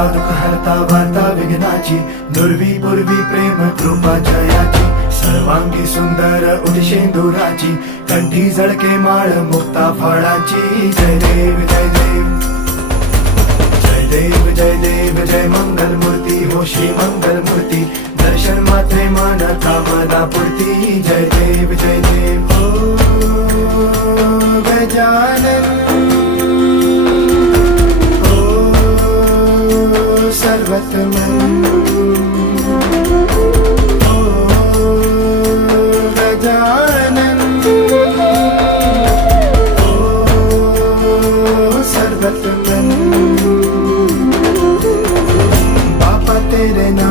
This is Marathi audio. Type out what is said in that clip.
हरता दुःख हरता वार्ता विघ्नाची, दुर्वी पूर्वी प्रेम कृपा जयाची, सर्वांगी सुंदर उदिशेंदुराची, कंठी झळके माळ मुक्ता फळाची. जय देव जय देव जय देव जय देव जय मंगल मूर्ती हो श्री मंगल मूर्ती, दर्शन मात्रे मन कामना पूर्ती. जय देव जय देव हो गजानन हो सर्वतमन हो गजानन हो सर्वतमन. तेरे नाम